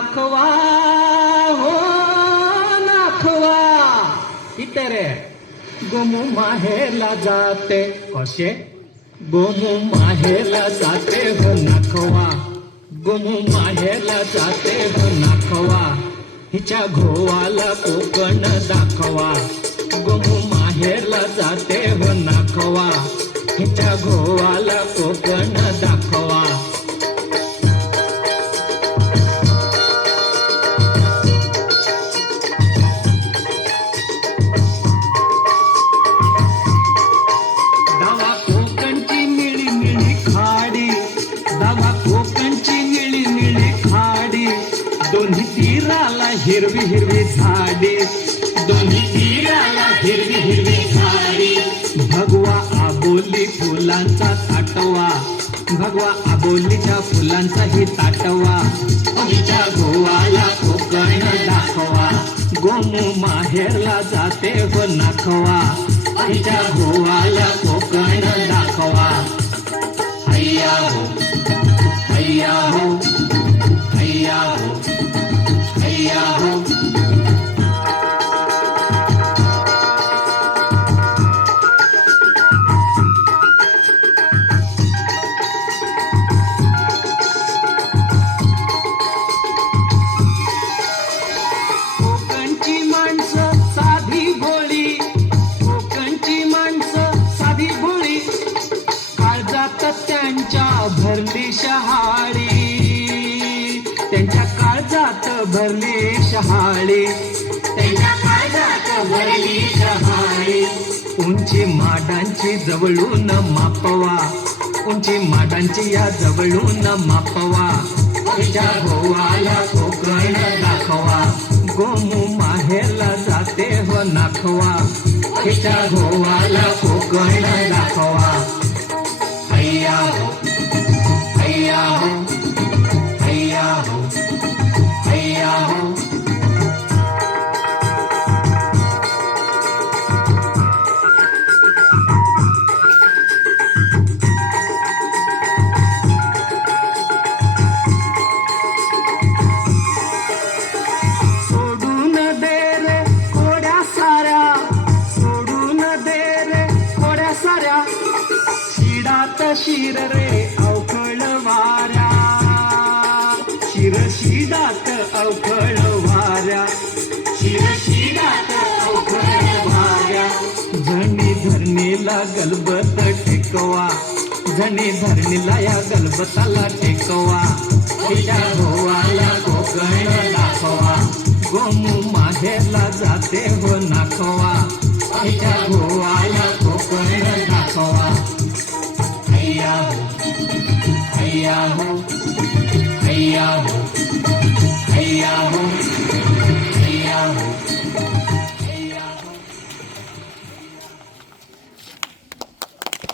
नाखवा हो नाखवा. इतरे गोमू माहेला जाते. कसे? गोमू माहेला जाते हो नाखवा. गोमू माहेला जाते हो नाखवा. हिच्या घोवाला कोकण दाखवा. गोमू माहेला जाते हो नाखवा. हिच्या घोवाला कोकण दाखवा. दोन्ही तीराला हिरवी हिरवी झाडी. दोन्ही तीराला हिरवी हिरवी झाडी. भगवा आबोली फुलांचा ताटवा भगवा आबोलीच्या फुलांचाही ताटवा. आमच्या गोवाला कोकण दाखवा. गोमू माहेरला जाते व नाखवा. आमच्या गोवाला कोकण दाखवा. हैया काळजात भरली शहाळी. त्यांच्या काळजात भरली शहाळी. उंची माडांची जवळून मापवा. उंची माडांची या जवळून मापवा. तिच्या गोवाला कोकण दाखवा. गोमू माहेरला जाते हो नाखवा. तिच्या गोवाला कोकण दाखवा. हैया साऱ्या. साऱ्या शिडात शिर रे अवखळ वाऱ्या. शिर शिडात अवखळ वाऱ्या. शिर शिडात अवखळ वाऱ्या. झणी धरणीला गलबत टेकवा. धनी धरणीला या गलबताला टेकवा. तिच्या गोवाला कोकण दाखवा. गोमू माहेरला जाते हो नाखवा. तिच्या Hey ya ho, hey ho, hey ho.